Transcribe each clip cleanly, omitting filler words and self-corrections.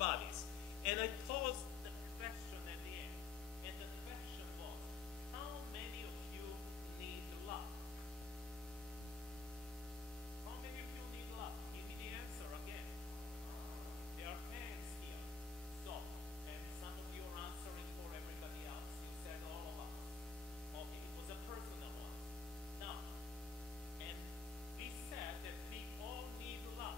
bodies. And I posed the question at the end. And the question was, how many of you need love? How many of you need love? Give me the answer again. There are hands here. So, and some of you are answering for everybody else. You said all of us. Okay, it was a personal one. Now, and we said that we all need love.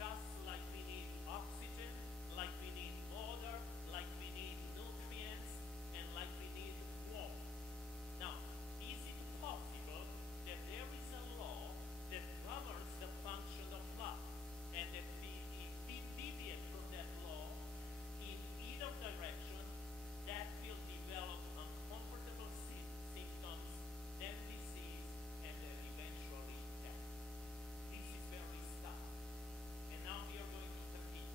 Just like we need oxygen, like we need water, like we need nutrients, and like we need warmth. Now, is it possible that there is a law that governs the function of love, and that if we deviate from that law in either direction, that will develop uncomfortable symptoms, then disease, and then eventually death? This is very stuck. And now we are going to continue.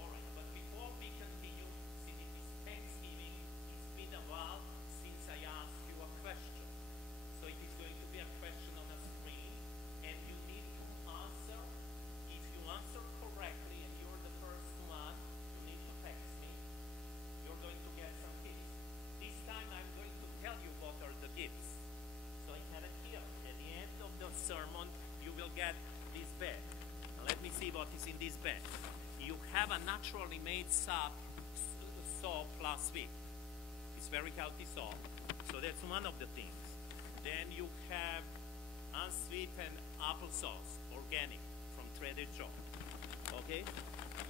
All right, but before we continue, since it is Thanksgiving, it's been a while since I asked you a question. So it is going to be a question on a screen, and you need to answer. If you answer correctly and you're the first one, you need to text me. You're going to get some gifts. This time I'm going to tell you what are the gifts. So I have it here. At the end of the sermon, you will get this bag. Now let me see what is in this bag. You have a naturally made saw last week. It's very healthy saw. So that's one of the things. Then you have unsweetened applesauce, organic, from Trader Joe's. Okay?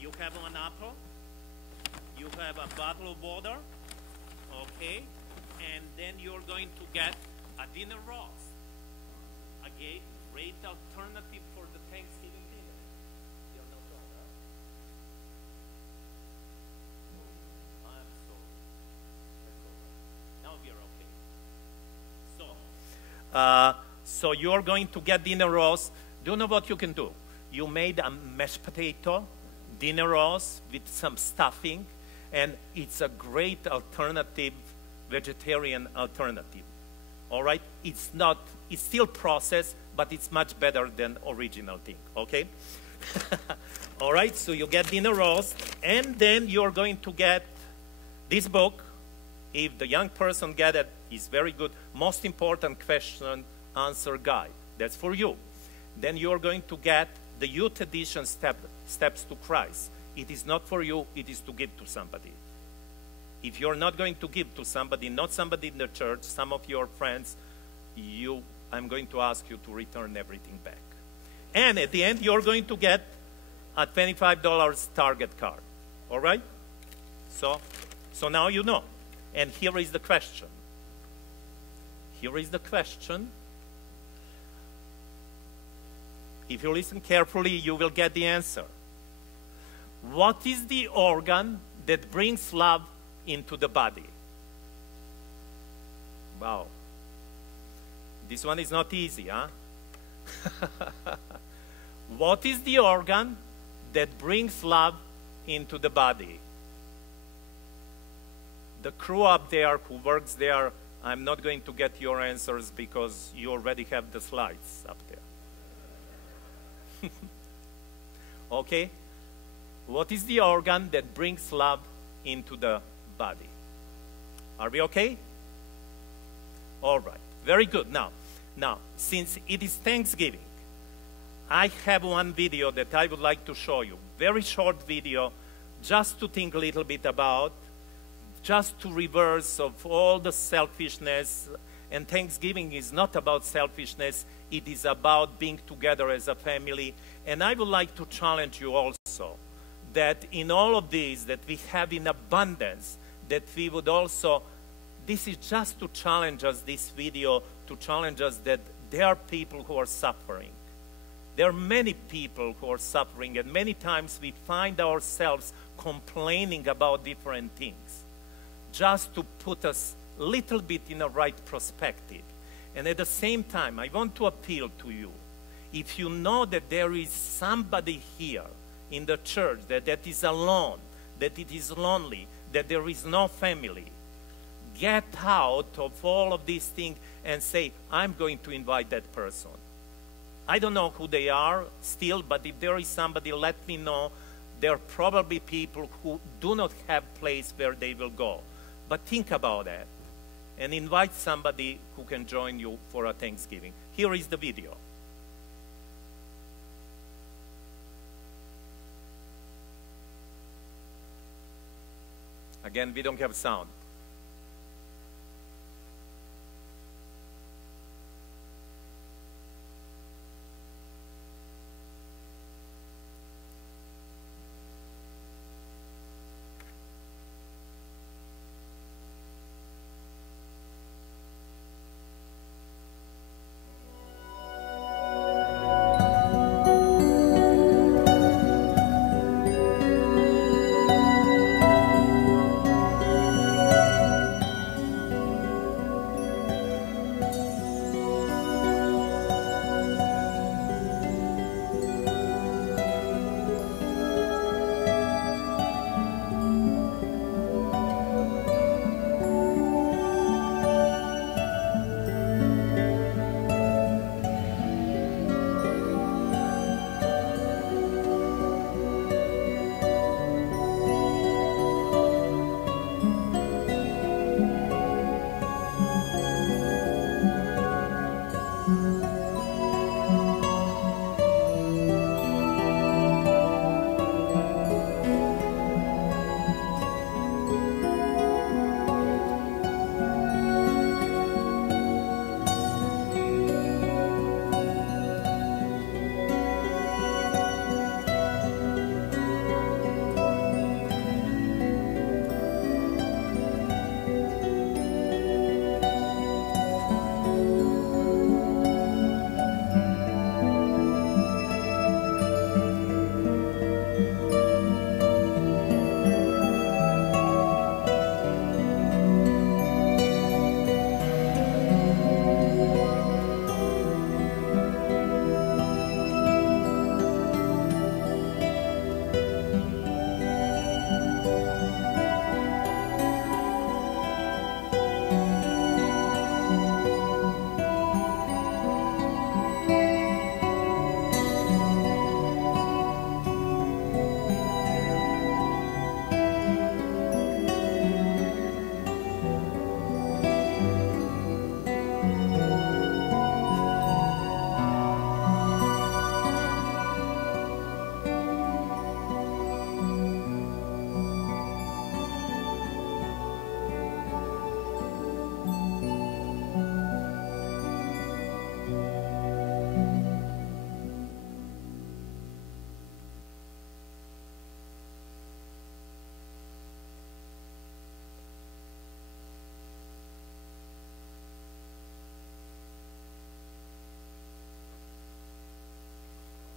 You have one apple. You have a bottle of water. Okay? And then you're going to get a dinner roast. A great alternative for the Thanksgiving dinner. You're not wrong, right? I'm sorry. Now we're okay. So you're going to get dinner roast. Do you know what you can do? You made a mashed potato dinner roast with some stuffing, and it's a great alternative, vegetarian alternative. All right? It's still processed, but it's much better than original thing, okay? All right, so you get dinner roast, and then you're going to get this book. If the young person get it, it's very good. Most important question answer guide. That's for you. Then you're going to get the youth edition Steps to Christ. It is not for you, it is to give to somebody. If you're not going to give to somebody, not somebody in the church, some of your friends, I'm going to ask you to return everything back. And at the end, you're going to get a $25 Target card. All right? So now you know. And here is the question. Here is the question. If you listen carefully, you will get the answer. What is the organ that brings love into the body? Wow. This one is not easy, huh? What is the organ that brings love into the body? The crew up there who works there, I'm not going to get your answers because you already have the slides up there. Okay? What is the organ that brings love into the body? Are we okay? All right. Very good. Now, since it is Thanksgiving, I have one video that I would like to show you. Very short video, just to think a little bit about, just to reverse of all the selfishness. And Thanksgiving is not about selfishness. It is about being together as a family. And I would like to challenge you also that in all of these that we have in abundance, that we would also, this is just to challenge us, this video, to challenge us that there are people who are suffering. There are many people who are suffering, and many times we find ourselves complaining about different things, just to put us a little bit in a right perspective. And at the same time, I want to appeal to you. If you know that there is somebody here in the church that is alone, that it is lonely, that there is no family, get out of all of these things and say, I'm going to invite that person. I don't know who they are still, but if there is somebody, let me know. there are probably people who do not have a place where they will go. But think about that and invite somebody who can join you for a Thanksgiving. Here is the video. Again, we don't have sound.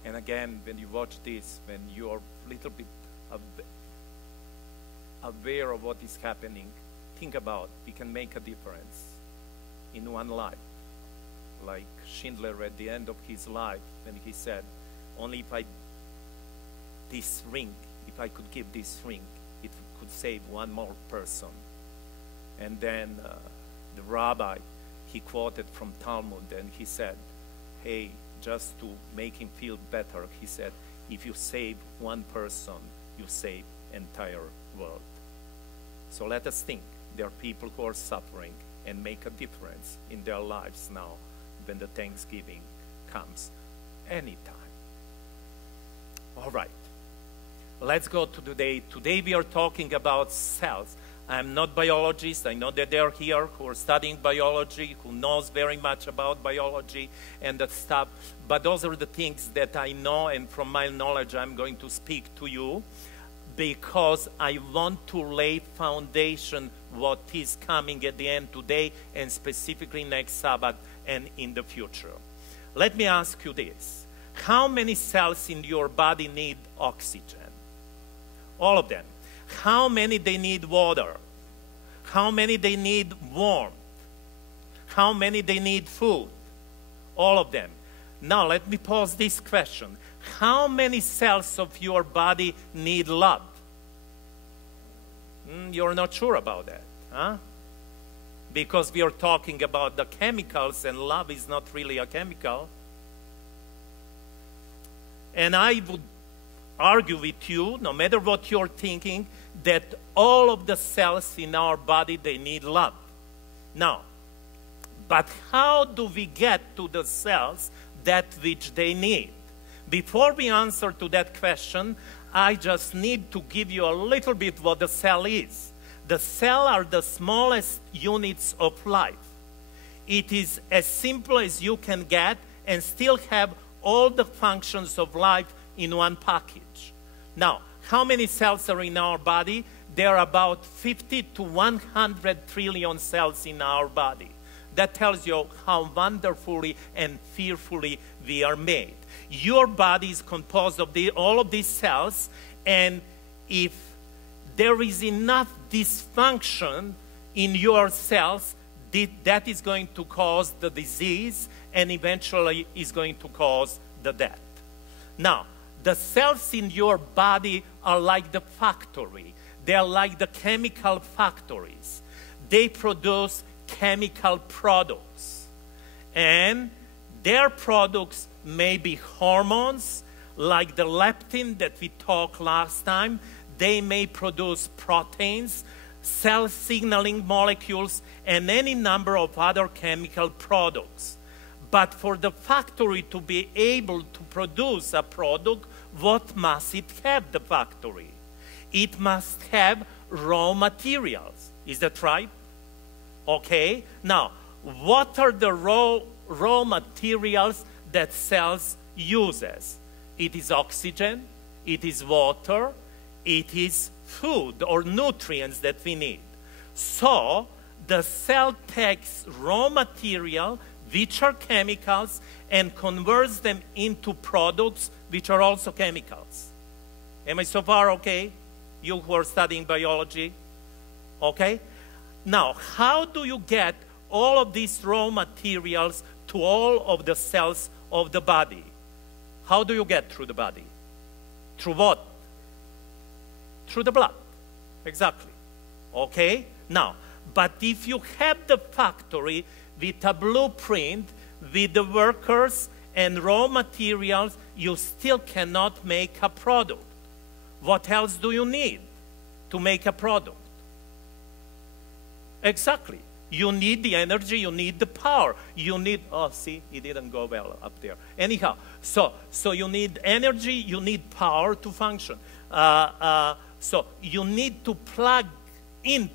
And again, when you watch this, when you are a little bit aware of what is happening, think about we can make a difference in one life. Like Schindler at the end of his life, when he said, only if I could give this ring, it could save one more person. And then the rabbi, he quoted from Talmud, and he said, hey, just to make him feel better, he said, if you save one person, you save entire world. So let us think. There are people who are suffering and make a difference in their lives now when the Thanksgiving comes. Anytime. All right. Let's go to today. Today we are talking about cells. I'm not biologist. I know that they're here who are studying biology, who knows very much about biology and that stuff. But those are the things that I know, and from my knowledge I'm going to speak to you because I want to lay foundation what is coming at the end today and specifically next Sabbath and in the future. Let me ask you this. How many cells in your body need oxygen? All of them. How many they need water? How many they need warmth? How many they need food? All of them. Now let me pose this question. How many cells of your body need love? You're not sure about that, huh? Because we are talking about the chemicals, and love is not really a chemical. And I would argue with you, no matter what you're thinking, that all of the cells in our body, they need love. Now, but how do we get to the cells that which they need? Before we answer to that question, I just need to give you a little bit what the cell is. The cell are the smallest units of life. It is as simple as you can get and still have all the functions of life in one package. Now, how many cells are in our body? There are about 50 to 100 trillion cells in our body. That tells you how wonderfully and fearfully we are made. Your body is composed of all of these cells, and if there is enough dysfunction in your cells, that is going to cause the disease and eventually is going to cause the death. Now, the cells in your body are like the factory. They are like the chemical factories. They produce chemical products. And their products may be hormones, like the leptin that we talked last time. They may produce proteins, cell signaling molecules, and any number of other chemical products. But for the factory to be able to produce a product, what must it have, the factory? It must have raw materials. Is that right? Okay. Now, what are the raw materials that cells uses? It is oxygen, it is water, it is food or nutrients that we need. So, the cell takes raw material, which are chemicals, and converts them into products, which are also chemicals. Am I so far okay? You who are studying biology? Okay? Now, how do you get all of these raw materials to all of the cells of the body? How do you get through the body? Through what? Through the blood. Exactly. Okay? Now, but if you have the factory with a blueprint, with the workers and raw materials, you still cannot make a product. What else do you need to make a product? Exactly. You need the energy, you need the power. You need, oh, see, it didn't go well up there. Anyhow, so you need energy, you need power to function. So you need to plug in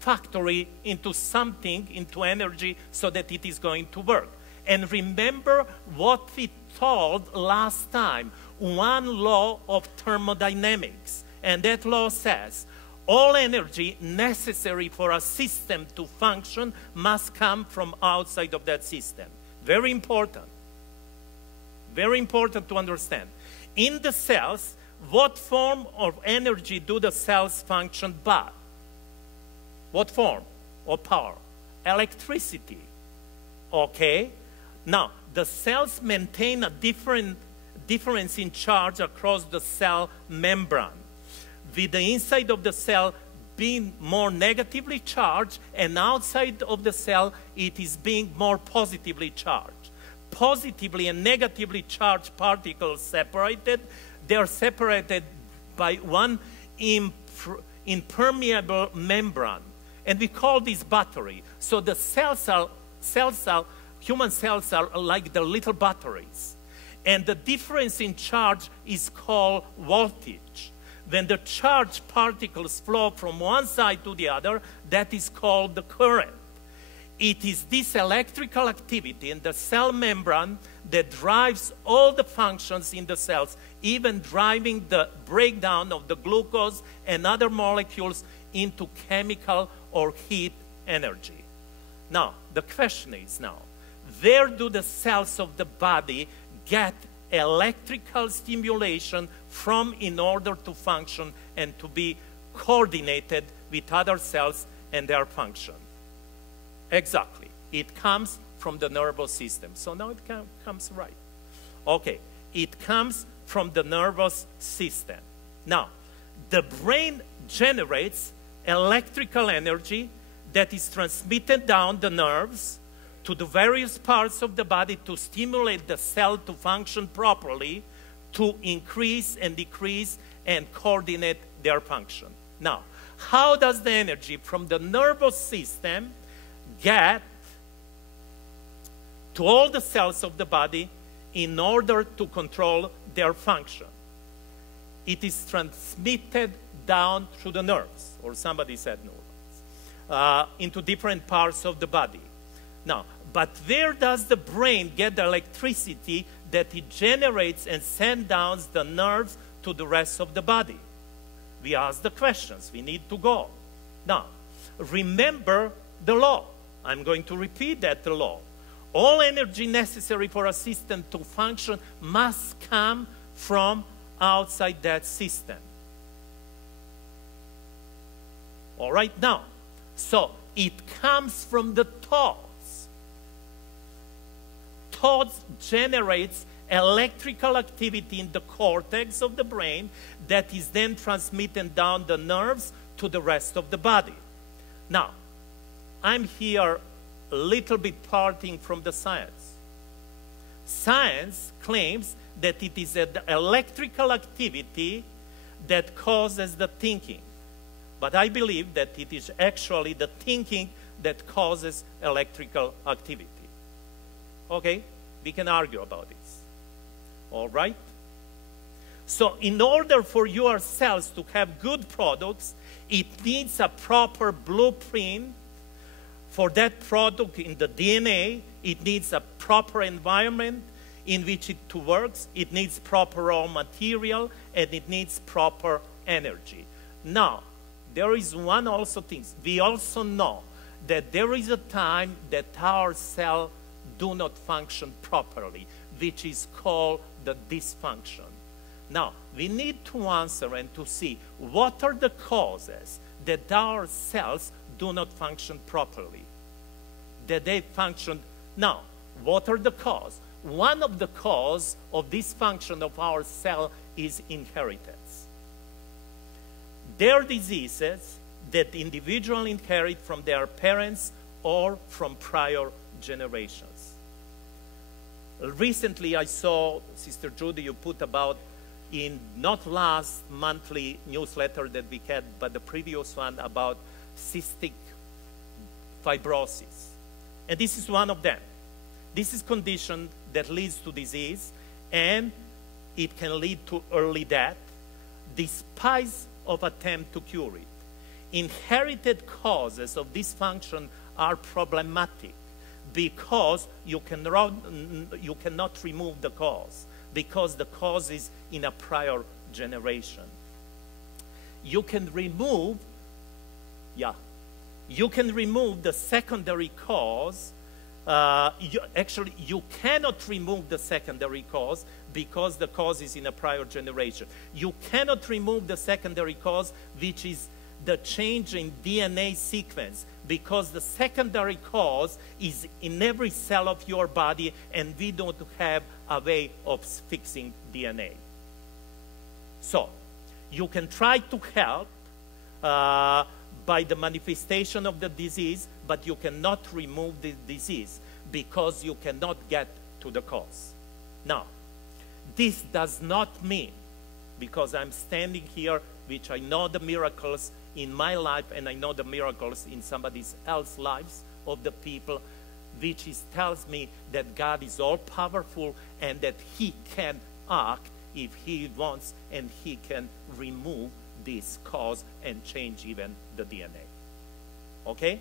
factory into something, into energy, so that it is going to work. And remember what we told last time, one law of thermodynamics. And that law says, all energy necessary for a system to function must come from outside of that system. Very important. Very important to understand. In the cells, what form of energy do the cells function by? What form of power? Electricity. Okay? Now, the cells maintain a difference in charge across the cell membrane, with the inside of the cell being more negatively charged, and outside of the cell it is being more positively charged. Positively and negatively charged particles separated. They are separated by one impermeable membrane, and we call this battery. So the human cells are like the little batteries. And the difference in charge is called voltage. When the charged particles flow from one side to the other, that is called the current. It is this electrical activity in the cell membrane that drives all the functions in the cells, even driving the breakdown of the glucose and other molecules into chemical or heat energy. Now, the question is now, where do the cells of the body get electrical stimulation from in order to function and to be coordinated with other cells and their function? Exactly. It comes from the nervous system. So now it comes right. Okay. It comes from the nervous system. Now, the brain generates electrical energy that is transmitted down the nerves to the various parts of the body to stimulate the cell to function properly, to increase and decrease and coordinate their function. Now, how does the energy from the nervous system get to all the cells of the body in order to control their function? It is transmitted down through the nerves, or somebody said neurons, into different parts of the body. Now, but where does the brain get the electricity that it generates and sends down the nerves to the rest of the body? We ask the questions. We need to go. Now, remember the law. I'm going to repeat that law. All energy necessary for a system to function must come from outside that system. All right, now, so it comes from the thoughts. Thoughts generates electrical activity in the cortex of the brain that is then transmitted down the nerves to the rest of the body. Now, I'm here a little bit parting from the science. Science claims that it is the electrical activity that causes the thinking. But I believe that it is actually the thinking that causes electrical activity. Okay? We can argue about this. All right? So in order for your cells to have good products, it needs a proper blueprint for that product in the DNA. It needs a proper environment in which it works. It needs proper raw material, and it needs proper energy. Now, there is one also thing. We also know that there is a time that our cells do not function properly, which is called the dysfunction. Now, we need to answer and to see what are the causes that our cells do not function properly, that they function. Now, what are the causes? One of the causes of dysfunction of our cell is inheritance. There are diseases that individuals inherit from their parents or from prior generations. Recently, I saw, Sister Judy, you put about in not last monthly newsletter that we had, but the previous one about cystic fibrosis. And this is one of them. This is a condition that leads to disease, and it can lead to early death, despite of attempt to cure it. Inherited causes of dysfunction are problematic because you cannot remove the cause, because the cause is in a prior generation. You can remove, you can remove the secondary cause. You cannot remove the secondary cause because the cause is in a prior generation. You cannot remove the secondary cause, which is the change in DNA sequence, because the secondary cause is in every cell of your body, and we don't have a way of fixing DNA. So, you can try to help by the manifestation of the disease, but you cannot remove the disease because you cannot get to the cause. Now, this does not mean, because I'm standing here, which I know the miracles in my life and I know the miracles in somebody else's lives of the people, which tells me that God is all powerful and that He can act if He wants, and He can remove this cause and change even the DNA. Okay?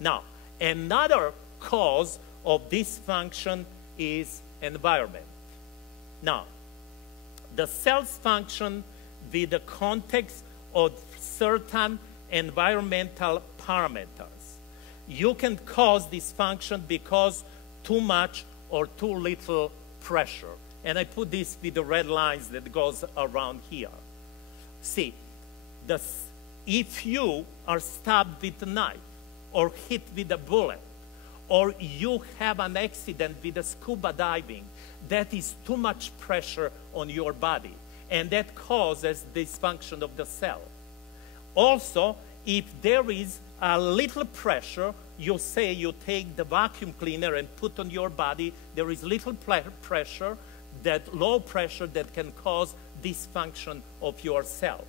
Now, another cause of dysfunction is environment. Now, the cells function with the context of certain environmental parameters. You can cause dysfunction because too much or too little pressure. And I put this with the red lines that goes around here. See, if you are stabbed with a knife or hit with a bullet, or you have an accident with a scuba diving, that is too much pressure on your body, and that causes dysfunction of the cell. Also, if there is a little pressure, you say you take the vacuum cleaner and put on your body, there is little pressure, that low pressure that can cause dysfunction of your cell.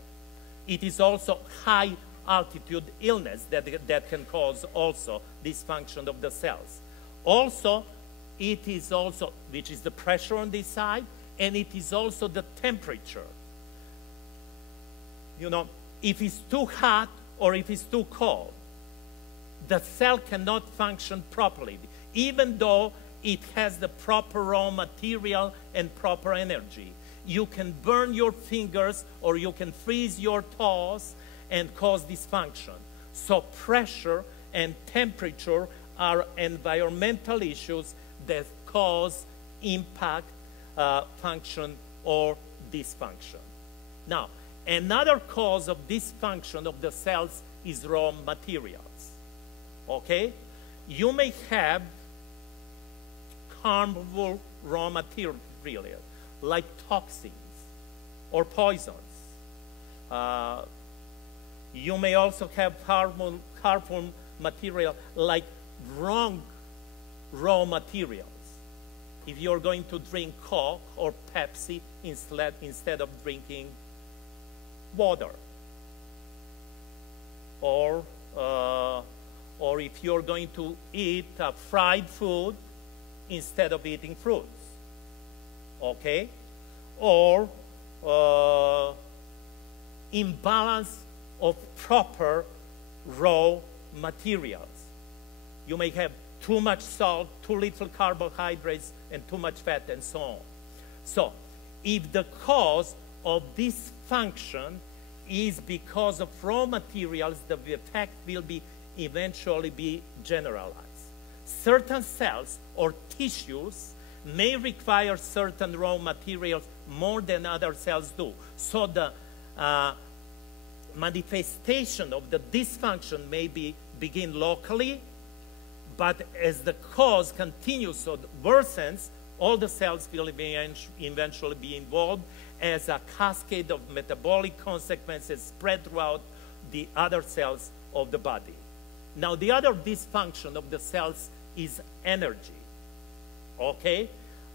It is also high altitude illness that can cause also dysfunction of the cells. Also, it is also, which is the pressure on this side, and it is also the temperature. You know, if it's too hot or if it's too cold, the cell cannot function properly, even though it has the proper raw material and proper energy. You can burn your fingers or you can freeze your toes and cause dysfunction. So pressure and temperature are environmental issues that cause impact, function, or dysfunction. Now, another cause of dysfunction of the cells is raw materials. Okay? You may have harmful raw material, like toxins or poisons. You may also have harmful material like wrong raw materials. If you're going to drink Coke or Pepsi instead of drinking water, or if you're going to eat fried food instead of eating fruits, okay? Or imbalance of proper raw materials. You may have too much salt, too little carbohydrates, and too much fat, and so on. So, if the cause of this function is because of raw materials, the effect will eventually be generalized. Certain cells or tissues may require certain raw materials more than other cells do. So the manifestation of the dysfunction may begin locally, but as the cause continues or worsens, all the cells will eventually be involved as a cascade of metabolic consequences spread throughout the other cells of the body. Now, the other dysfunction of the cells is energy, okay?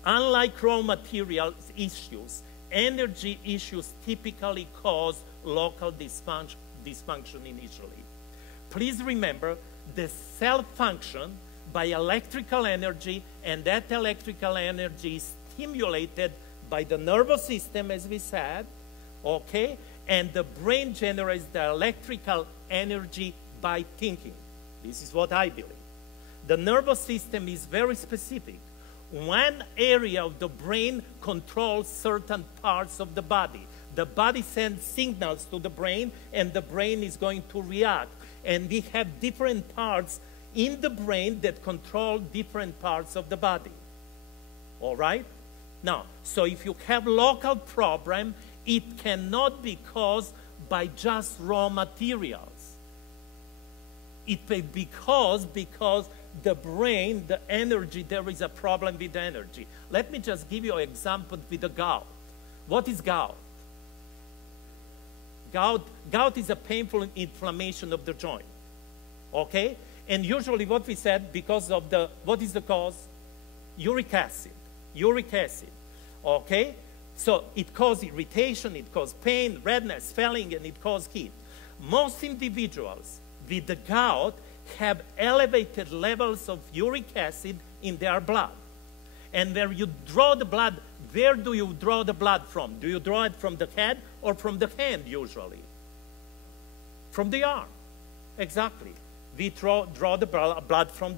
Unlike raw materials issues, energy issues typically cause local dysfunction initially. Please remember, the cell function by electrical energy, and that electrical energy is stimulated by the nervous system, as we said, okay? And the brain generates the electrical energy by thinking. This is what I believe. The nervous system is very specific. One area of the brain controls certain parts of the body. The body sends signals to the brain, and the brain is going to react. And we have different parts in the brain that control different parts of the body. All right? Now, so if you have local problem, it cannot be caused by just raw materials. It may be caused because the brain, the energy, there is a problem with the energy. Let me just give you an example with the gout. What is gout? Gout is a painful inflammation of the joint, okay? And usually what we said, because of what is the cause? Uric acid, okay? So it causes irritation, it causes pain, redness, swelling, and it causes heat. Most individuals with the gout have elevated levels of uric acid in their blood. And where you draw the blood, where do you draw the blood from? Do you draw it from the head or from the hand usually? From the arm, exactly. We draw the blood from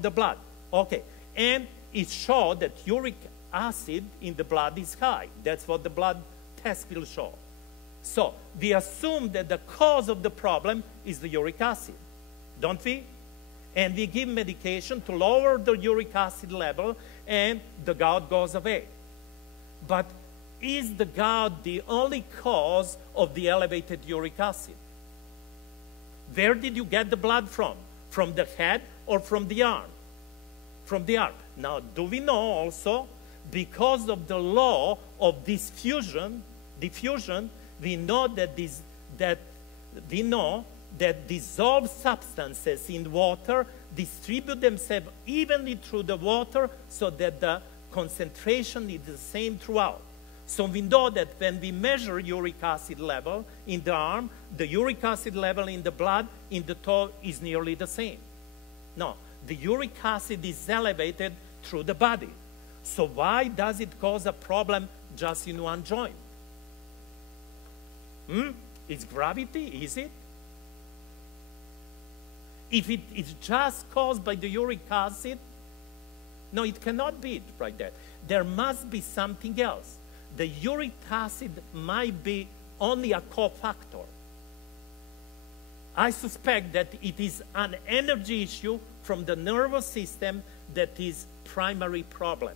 the blood. Okay, and it showed that uric acid in the blood is high. That's what the blood test will show. So we assume that the cause of the problem is the uric acid, don't we? And we give medication to lower the uric acid level, and the gout goes away. But is the gout the only cause of the elevated uric acid? Where did you get the blood from? From the head or from the arm? From the arm. Now, do we know also, because of the law of diffusion, we know that dissolved substances in water distribute themselves evenly through the water so that the concentration is the same throughout. So we know that when we measure uric acid level in the arm, the uric acid level in the blood in the toe is nearly the same. No, the uric acid is elevated through the body. So why does it cause a problem just in one joint? It's gravity, is it? If it is just caused by the uric acid, no, it cannot be like that. There must be something else. The uric acid might be only a cofactor. I suspect that it is an energy issue from the nervous system that is primary problem.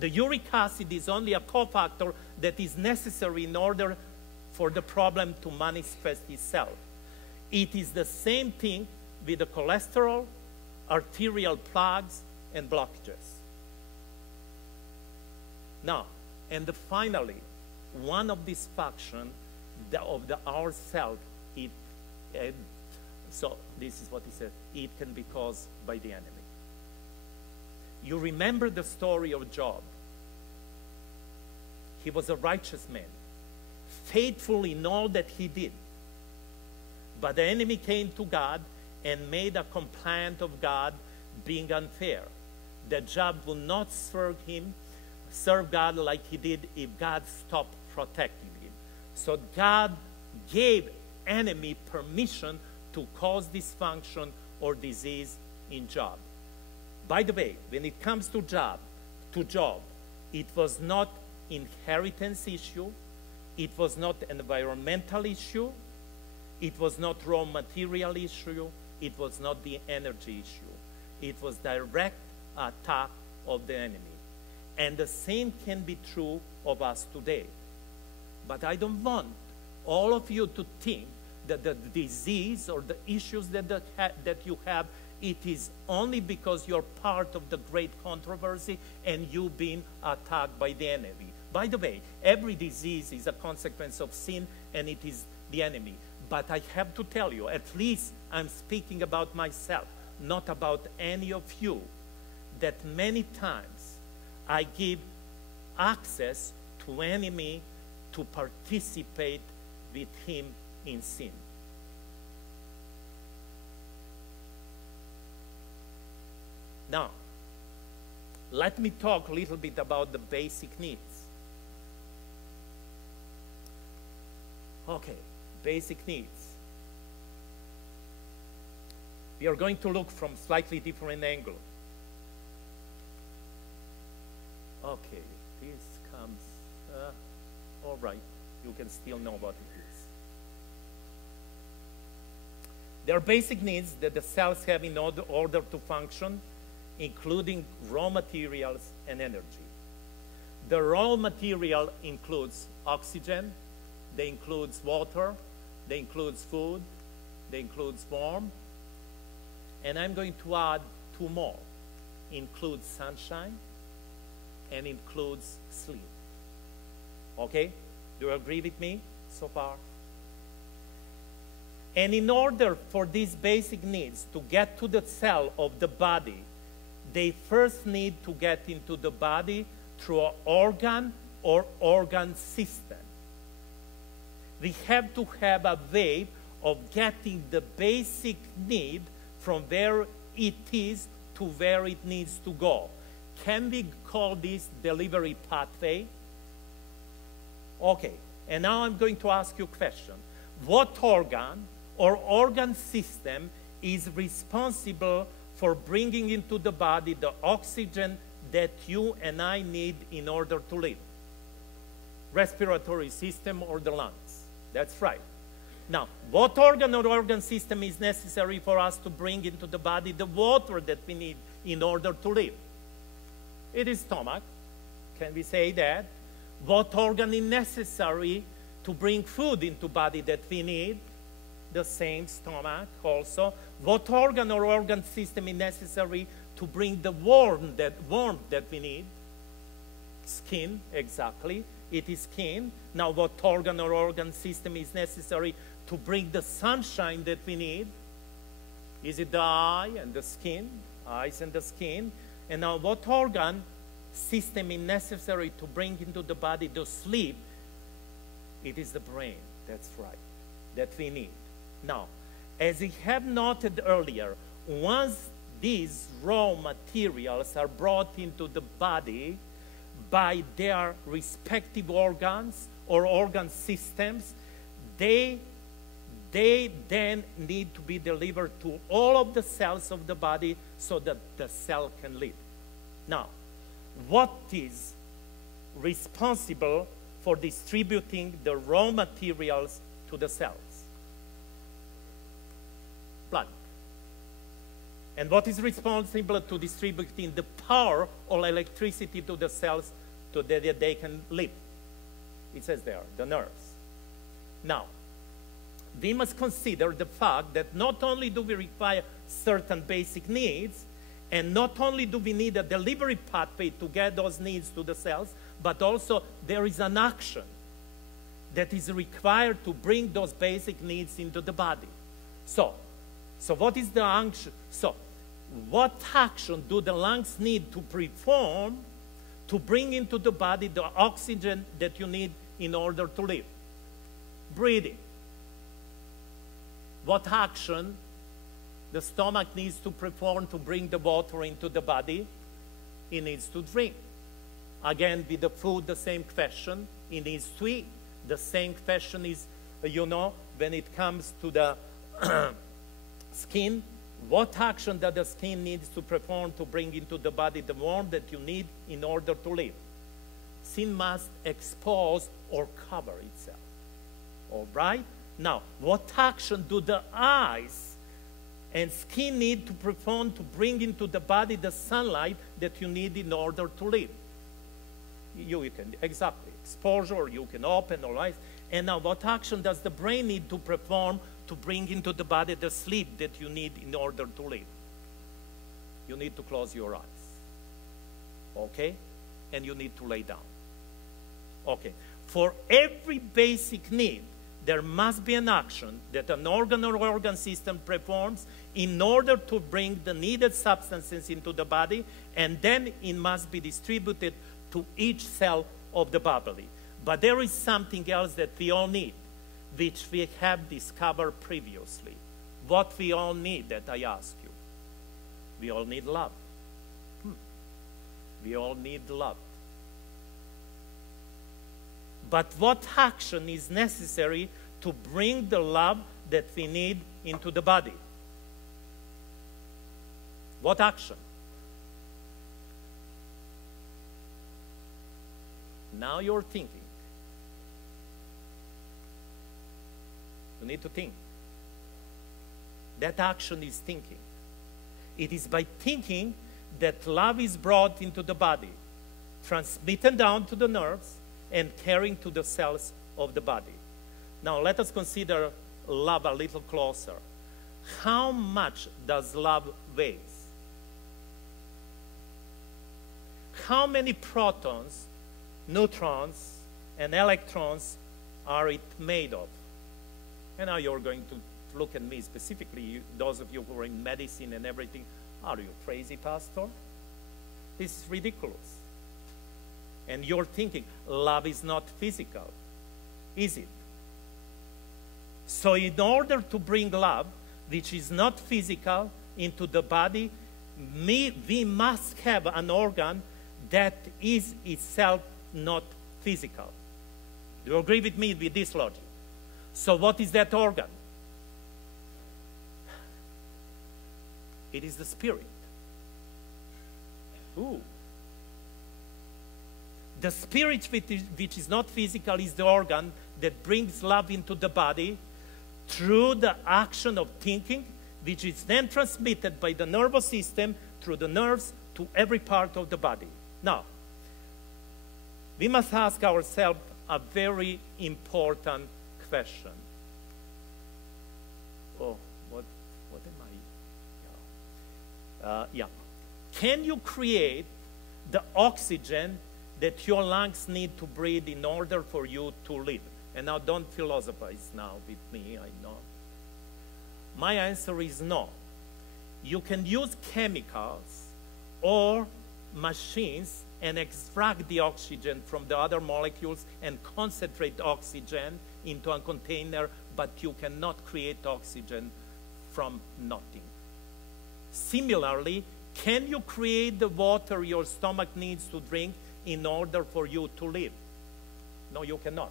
The uric acid is only a cofactor that is necessary in order for the problem to manifest itself. It is the same thing with the cholesterol, arterial plaques, and blockages. Now, and finally, one of these functions of our cell, so this is what he said, it can be caused by the enemy. You remember the story of Job. He was a righteous man, faithful in all that he did. But the enemy came to God and made a complaint of God being unfair, that Job would not serve God like he did if God stopped protecting him. So God gave enemy permission to cause dysfunction or disease in Job. By the way, when it comes to Job, it was not inheritance issue, it was not environmental issue, it was not raw material issue, it was not the energy issue. It was direct attack of the enemy. And the same can be true of us today. But I don't want all of you to think that the disease or the issues that you have, it is only because you're part of the great controversy and you've been attacked by the enemy. By the way, every disease is a consequence of sin and it is the enemy. But I have to tell you, at least I'm speaking about myself, not about any of you, that many times I give access to enemy to participate with him in sin. Now, let me talk a little bit about the basic needs. Okay, basic needs. We are going to look from slightly different angle. Okay, this comes, all right, you can still know what it is. There are basic needs that the cells have in order to function, including raw materials and energy. The raw material includes oxygen, they includes water, they includes food, they includes warmth, and I'm going to add two more. Includes sunshine and includes sleep. Okay? Do you agree with me so far? And in order for these basic needs to get to the cell of the body, they first need to get into the body through an organ or organ system. We have to have a way of getting the basic need from where it is to where it needs to go. Can we call this delivery pathway? Okay, and now I'm going to ask you a question. What organ or organ system is responsible for bringing into the body the oxygen that you and I need in order to live? Respiratory system or the lungs? That's right. Now, what organ or organ system is necessary for us to bring into the body the water that we need in order to live? It is stomach. Can we say that? What organ is necessary to bring food into body that we need? The same, stomach also. What organ or organ system is necessary to bring the warmth that we need? Skin, exactly. It is skin. Now, what organ or organ system is necessary to bring the sunshine that we need? Is it the eye and the skin? Eyes and the skin. And now what organ system is necessary to bring into the body the sleep? It is the brain, that's right, that we need. Now, as we have noted earlier, once these raw materials are brought into the body by their respective organs or organ systems, they then need to be delivered to all of the cells of the body so that the cell can live. Now, what is responsible for distributing the raw materials to the cells? Blood. And what is responsible to distributing the power or electricity to the cells so that they can live? It says there, the nerves. Now, we must consider the fact that not only do we require certain basic needs, and not only do we need a delivery pathway to get those needs to the cells, but also there is an action that is required to bring those basic needs into the body. So what is the action? So, what action do the lungs need to perform to bring into the body the oxygen that you need in order to live? Breathing. What action the stomach needs to perform to bring the water into the body? It needs to drink. Again, with the food, the same question. It needs to eat. The same question is, when it comes to the skin, what action that the skin needs to perform to bring into the body the warmth that you need in order to live? Skin must expose or cover itself. All right? Now, what action do the eyes and skin need to perform to bring into the body the sunlight that you need in order to live? You can, exactly, exposure, you can open or eyes. And now, what action does the brain need to perform to bring into the body the sleep that you need in order to live? You need to close your eyes. Okay? And you need to lay down. Okay. For every basic need, there must be an action that an organ or organ system performs in order to bring the needed substances into the body, and then it must be distributed to each cell of the body. But there is something else that we all need, which we have discovered previously. What we all need, that I ask you. We all need love. We all need love. But what action is necessary to bring the love that we need into the body? What action? Now you're thinking. You need to think. That action is thinking. It is by thinking that love is brought into the body, transmitted down to the nerves, and carrying to the cells of the body. Now let us consider love a little closer. How much does love weigh? How many protons, neutrons, and electrons are it made of? And now you're going to look at me specifically, those of you who are in medicine and everything. Are you crazy, Pastor? This is ridiculous. And you're thinking, love is not physical, is it? So in order to bring love, which is not physical, into the body, we must have an organ that is itself not physical. Do you agree with me with this logic? So what is that organ? It is the spirit. Ooh. The spirit, which is not physical, is the organ that brings love into the body through the action of thinking, which is then transmitted by the nervous system through the nerves to every part of the body. Now, we must ask ourselves a very important question. Oh, what am I? Can you create the oxygen that your lungs need to breathe in order for you to live? And now don't philosophize now with me, I know. My answer is no. You can use chemicals or machines and extract the oxygen from the other molecules and concentrate oxygen into a container, but you cannot create oxygen from nothing. Similarly, can you create the water your stomach needs to drink in order for you to live? No, you cannot.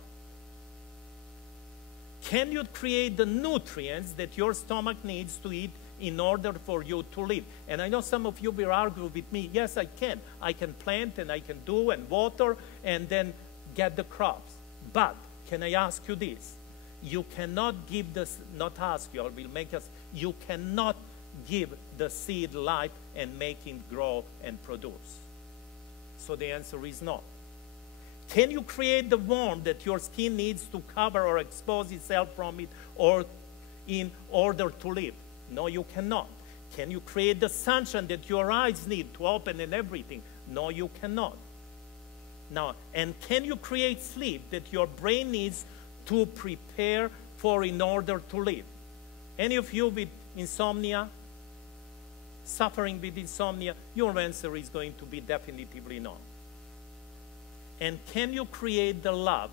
Can you create the nutrients that your stomach needs to eat in order for you to live? And I know some of you will argue with me. Yes, I can. I can plant and I can do and water and then get the crops. But can I ask you this? You cannot give this, not ask you, I will make us, you cannot give the seed life and make it grow and produce. So the answer is no. Can you create the warmth that your skin needs to cover or expose itself from it or in order to live? No, you cannot. Can you create the sunshine that your eyes need to open and everything? No, you cannot. Now, and can you create sleep that your brain needs to prepare for in order to live? Any of you with insomnia, suffering with insomnia, your answer is going to be definitively no. And can you create the love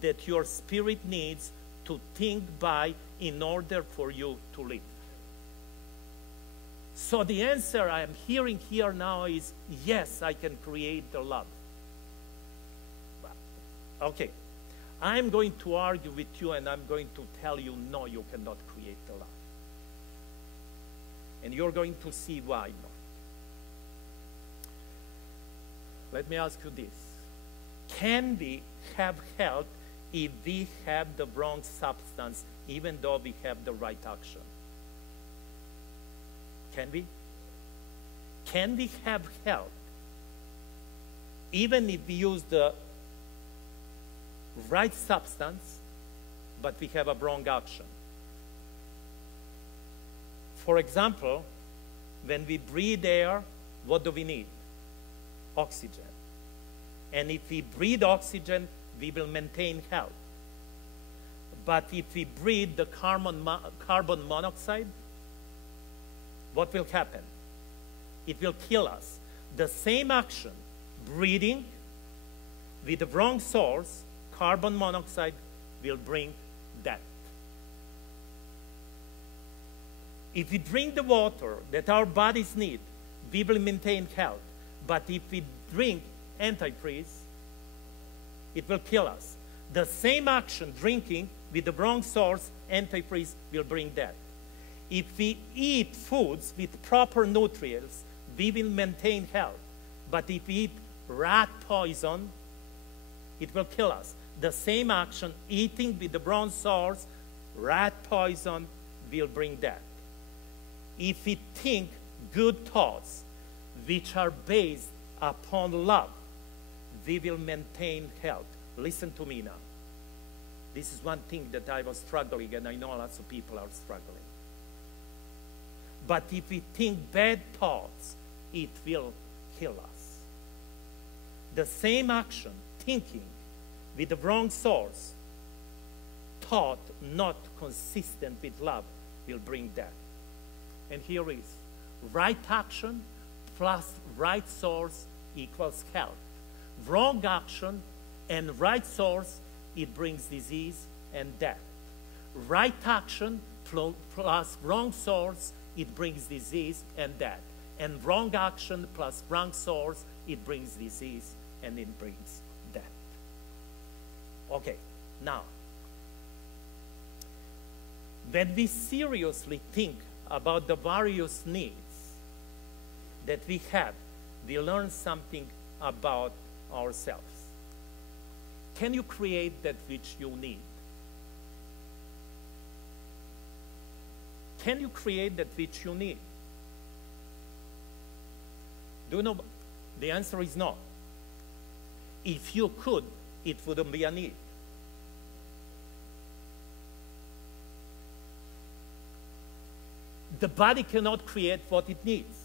that your spirit needs to think by in order for you to live? So the answer I am hearing here now is yes, I can create the love. Okay, I'm going to argue with you and I'm going to tell you no, you cannot create the love. And you're going to see why not. Let me ask you this. Can we have health if we have the wrong substance, even though we have the right action? Can we? Can we have health even if we use the right substance, but we have a wrong action? For example, when we breathe air, what do we need? Oxygen. And if we breathe oxygen, we will maintain health. But if we breathe the carbon monoxide, what will happen? It will kill us. The same action, breathing with the wrong source, carbon monoxide, will bring death. If we drink the water that our bodies need, we will maintain health. But if we drink antifreeze, it will kill us. The same action, drinking with the wrong source, antifreeze, will bring death. If we eat foods with proper nutrients, we will maintain health. But if we eat rat poison, it will kill us. The same action, eating with the wrong source, rat poison, will bring death. If we think good thoughts, which are based upon love, we will maintain health. Listen to me now. This is one thing that I was struggling, and I know lots of people are struggling. But if we think bad thoughts, it will kill us. The same action, thinking with the wrong source, thought not consistent with love, will bring death. And here is right action plus right source equals health. Wrong action and right source, it brings disease and death. Right action plus wrong source, it brings disease and death. And wrong action plus wrong source, it brings disease and it brings death. Okay, now, when we seriously think about the various needs that we have, we learn something about ourselves. Can you create that which you need? Can you create that which you need? Do you know? The answer is no. If you could, it wouldn't be a need. The body cannot create what it needs.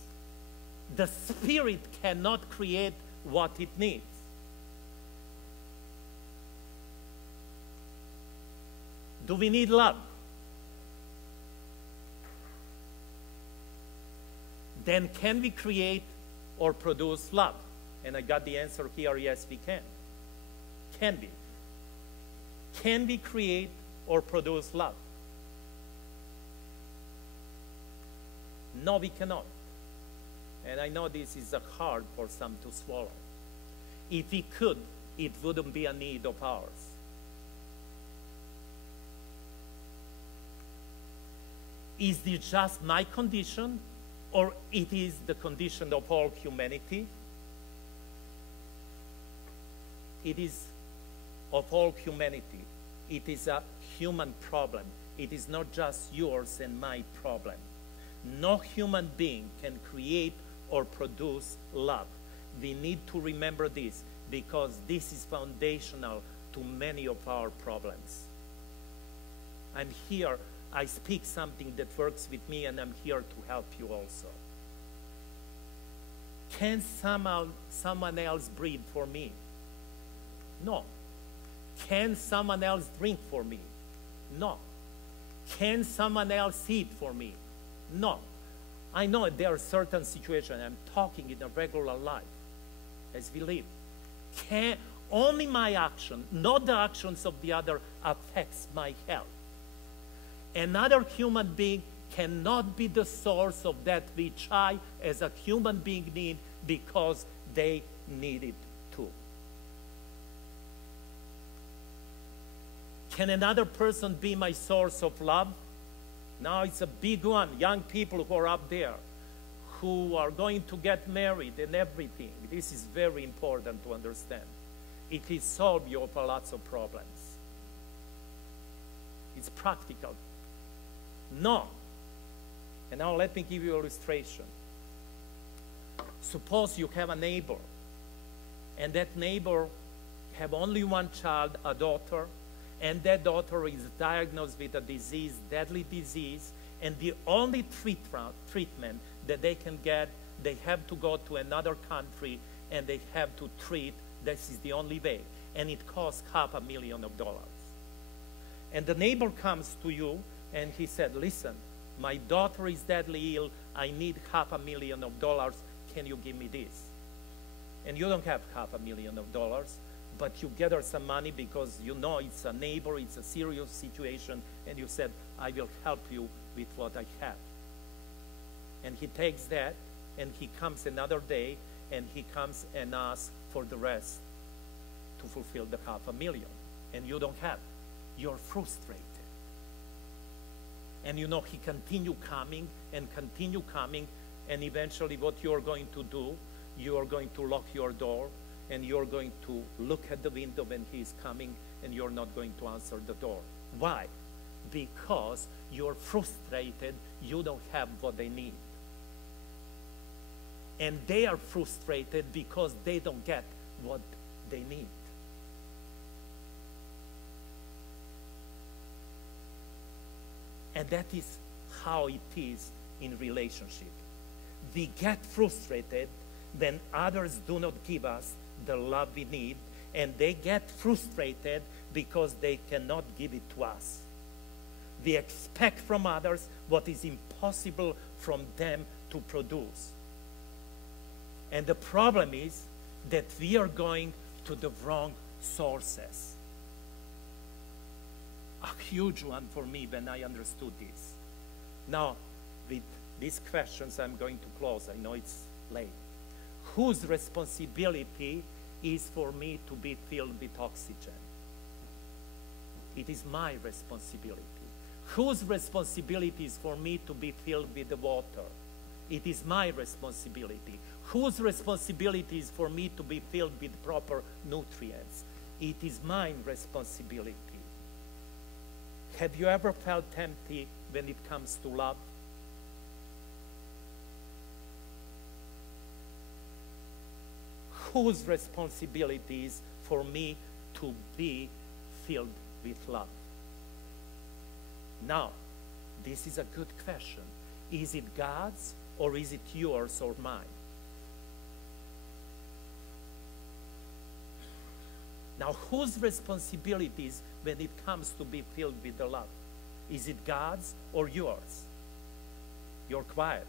The spirit cannot create what it needs. Do we need love? Then can we create or produce love? And I got the answer here, yes, we can. Can we? Can we create or produce love? No, we cannot. And I know this is hard for some to swallow. If we could, it wouldn't be a need of ours. Is this just my condition, or it is the condition of all humanity? It is of all humanity. It is a human problem. It is not just yours and my problem. No human being can create or produce love. We need to remember this, because this is foundational to many of our problems. I'm here, I speak something that works with me, and I'm here to help you also. Can someone else breathe for me? No. Can someone else drink for me? No. Can someone else eat for me? No. I know there are certain situations, I'm talking in a regular life, as we live. Only my action, not the actions of the other, affects my health. Another human being cannot be the source of that which I, as a human being, need, because they need it too. Can another person be my source of love? Now it's a big one. Young people who are up there, who are going to get married and everything. This is very important to understand. It will solve you for lots of problems. It's practical. No. And now let me give you an illustration. Suppose you have a neighbor, and that neighbor have only one child, a daughter, and that daughter is diagnosed with a disease, deadly disease, and the only treatment that they can get, they have to go to another country and they have to treat. This is the only way, and it costs $500,000. And the neighbor comes to you and he said, listen, my daughter is deadly ill, I need $500,000, can you give me this? And you don't have $500,000, but you gather some money because you know it's a neighbor, it's a serious situation, and you said, I will help you with what I have. And he takes that, and he comes another day, and he comes and asks for the rest to fulfill the $500,000, and you don't have. You're frustrated. And you know he continue coming, and eventually what you're going to do, you are going to lock your door, and you're going to look at the window when he's coming, and you're not going to answer the door. Why? Because you're frustrated, you don't have what they need. And they are frustrated because they don't get what they need. And that is how it is in relationship. We get frustrated when others do not give us the love we need, and they get frustrated because they cannot give it to us. We expect from others what is impossible from them to produce. And the problem is that we are going to the wrong sources. A huge one for me when I understood this. Now, with these questions, I'm going to close. I know it's late. Whose responsibility is for me to be filled with oxygen? It is my responsibility. Whose responsibility is for me to be filled with the water? It is my responsibility. Whose responsibility is for me to be filled with proper nutrients? It is my responsibility. Have you ever felt empty when it comes to love? Whose responsibility is for me to be filled with love? Now, this is a good question. Is it God's, or is it yours or mine? Now, whose responsibility is when it comes to be filled with the love? Is it God's or yours? You're quiet.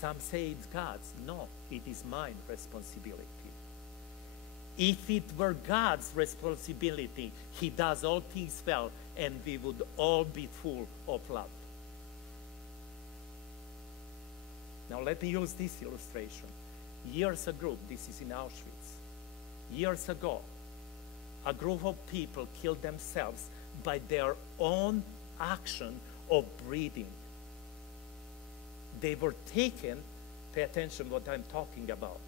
Some say it's God's. No, it is mine responsibility. If it were God's responsibility, he does all things well, and we would all be full of love. Now let me use this illustration. Years ago, this is in Auschwitz, years ago, a group of people killed themselves by their own action of breathing. They were taken, pay attention what I'm talking about.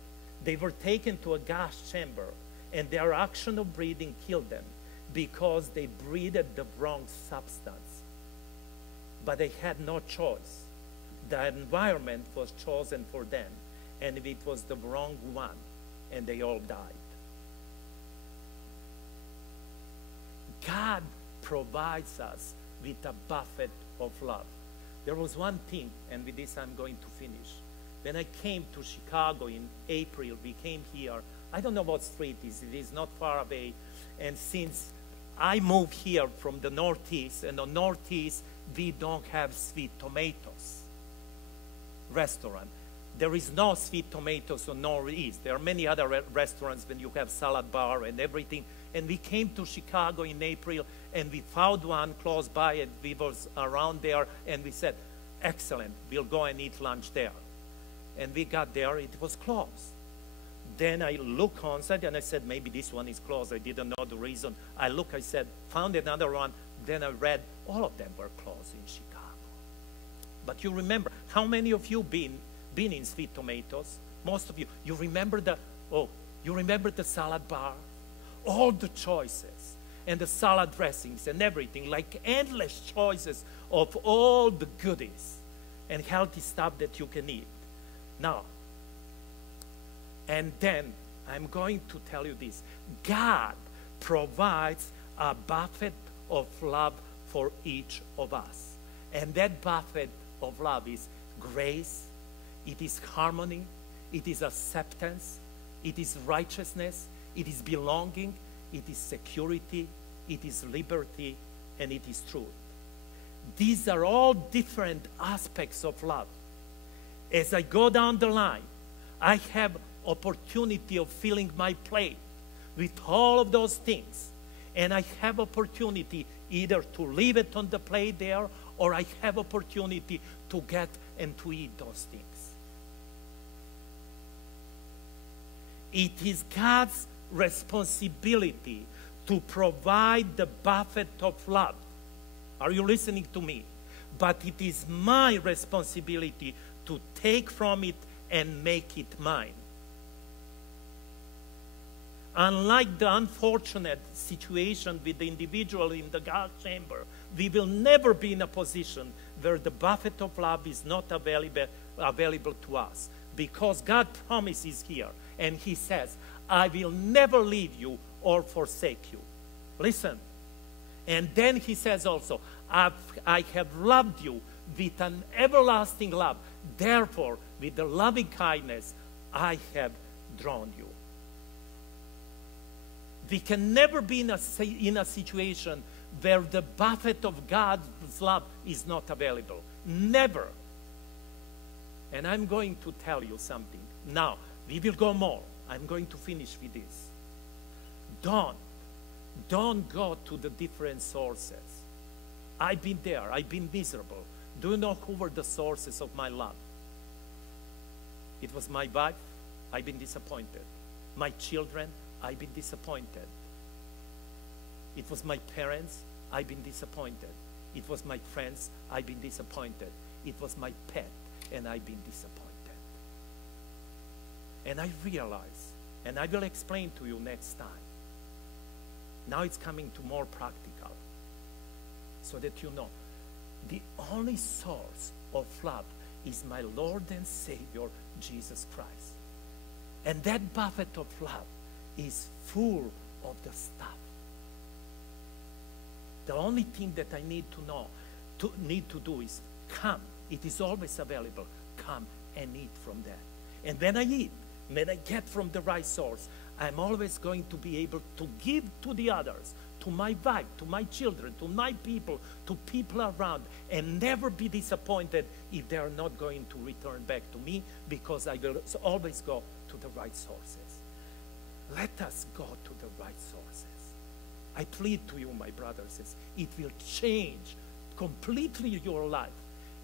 They were taken to a gas chamber, and their action of breathing killed them because they breathed the wrong substance. But they had no choice. The environment was chosen for them, and it was the wrong one, and they all died. God provides us with a buffet of love. There was one thing, and with this I'm going to finish. When I came to Chicago in April, we came here. I don't know what street it is not far away. And since I moved here from the Northeast, and the Northeast, we don't have sweet tomatoes restaurant. There is no sweet tomatoes on Northeast. There are many other restaurants when you have salad bar and everything. And we came to Chicago in April, and we found one close by, and we was around there, and we said, excellent, we'll go and eat lunch there. And we got there, it was closed. Then I looked on site, and I said, maybe this one is closed. I didn't know the reason. I looked, I said, found another one. Then I read, all of them were closed in Chicago. But you remember, how many of you been in Sweet Tomatoes? Most of you. You remember the salad bar? All the choices and the salad dressings and everything, like endless choices of all the goodies and healthy stuff that you can eat. Now, and then I'm going to tell you this. God provides a buffet of love for each of us. And that buffet of love is grace, it is harmony, it is acceptance, it is righteousness, it is belonging, it is security, it is liberty, and it is truth. These are all different aspects of love. As I go down the line, I have opportunity of filling my plate with all of those things. And I have opportunity either to leave it on the plate there, or I have opportunity to get and to eat those things. It is God's responsibility to provide the buffet of love. Are you listening to me? But it is my responsibility to take from it and make it mine. Unlike the unfortunate situation with the individual in the gas chamber, we will never be in a position where the buffet of love is not available to us, because God promises here, and he says, I will never leave you or forsake you. Listen. And then he says also, I have loved you with an everlasting love. Therefore, with the loving kindness, I have drawn you. We can never be in a situation where the buffet of God's love is not available. Never. And I'm going to tell you something. Now, we will go more. I'm going to finish with this. Don't go to the different sources. I've been there. I've been miserable. Do you know who were the sources of my love? It was my wife. I've been disappointed. My children. I've been disappointed. It was my parents. I've been disappointed. It was my friends. I've been disappointed. It was my pet, and I've been disappointed. And I realize, and I will explain to you next time. Now it's coming to more practical, so that you know, the only source of love is my Lord and Savior, Jesus Christ. And that buffet of love is full of the stuff. The only thing that I need to do is come. It is always available. Come and eat from that. And when I eat, when I get from the right source, I'm always going to be able to give to the others, to my wife, to my children, to my people, to people around, and never be disappointed if they are not going to return back to me, because I will always go to the right sources. Let us go to the right sources. I plead to you, my brothers, it will change completely your life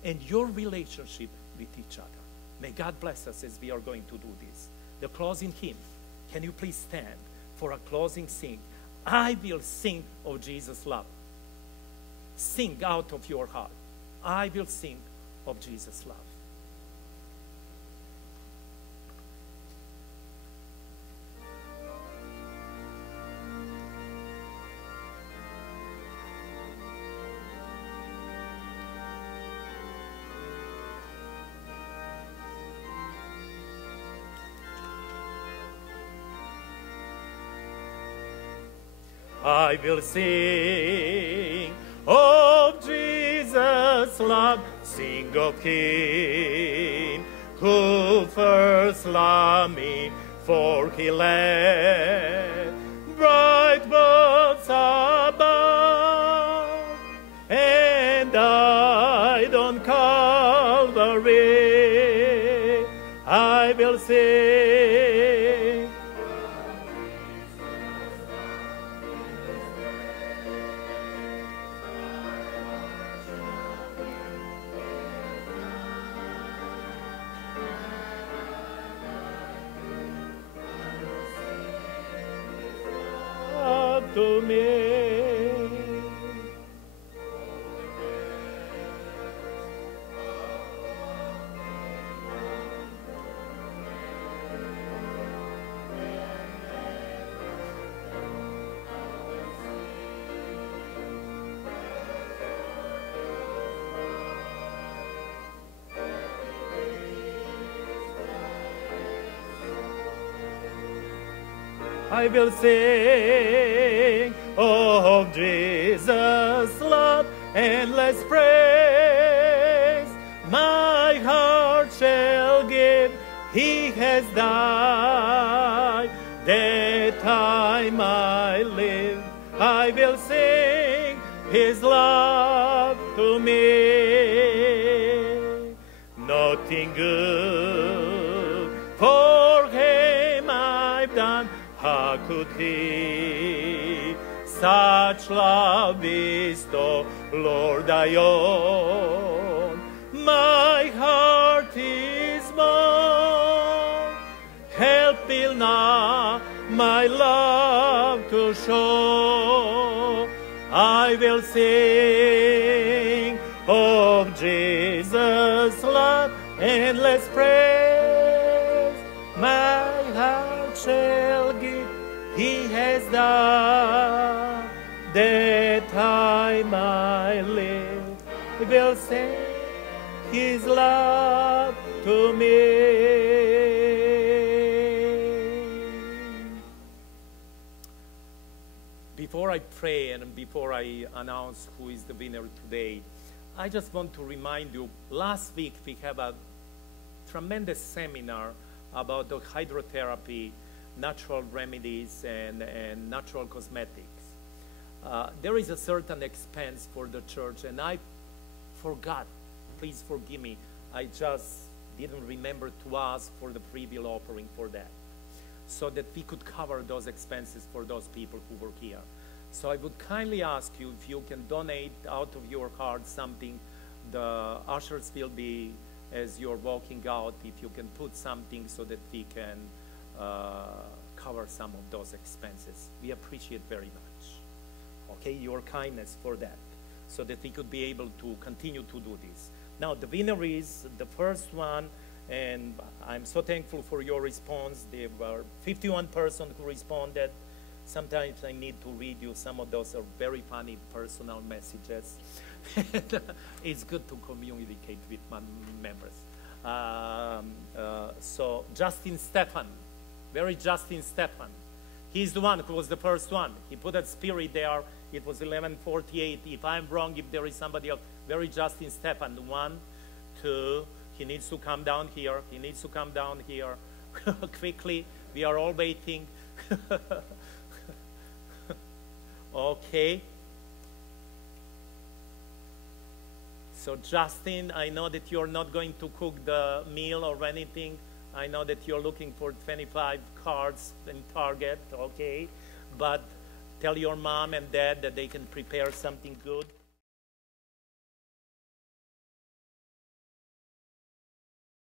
and your relationship with each other. May God bless us as we are going to do this. The closing hymn, can you please stand for a closing sing? I will sing of Jesus' love. Sing out of your heart. I will sing of Jesus' love. I will sing of Jesus' love, sing of Him who first loved me, for He led bright buds above and died on Calvary. I will sing. To me. I will sing of Jesus' love, endless praise. My heart shall give. He has died that I might live. I will sing His love to me. Nothing good for Him I've done. How could He such love bestow? Lord, I own my heart is more. Help me now my love to show. I will sing of Jesus' love, endless praise. My heart shall give. He has done that I might live. He will sing His love to me. Before I pray and before I announce who is the winner today, I just want to remind you, last week we have a tremendous seminar about the hydrotherapy, natural remedies, and natural cosmetics. There is a certain expense for the church, and I forgot. Please forgive me. I just didn't remember to ask for the free will offering for that, so that we could cover those expenses for those people who were here. So I would kindly ask you if you can donate out of your heart something. The ushers will be, as you're walking out, if you can put something so that we can cover some of those expenses. We appreciate very much, okay, your kindness for that, so that we could be able to continue to do this. Now, the winner is the first one, and I'm so thankful for your response. There were 51 persons who responded. Sometimes I need to read you. Some of those are very funny personal messages. It's good to communicate with my members. So Justin Stefan, very Justin Stefan. He's the one who was the first one. He put that spirit there. It was 11:48. If I'm wrong, if there is somebody else, very Justin Stefan. 1, 2. He needs to come down here. He needs to come down here quickly. We are all waiting. Okay. So Justin, I know that you're not going to cook the meal or anything. I know that you're looking for 25 cards in Target, okay? But tell your mom and dad that they can prepare something good.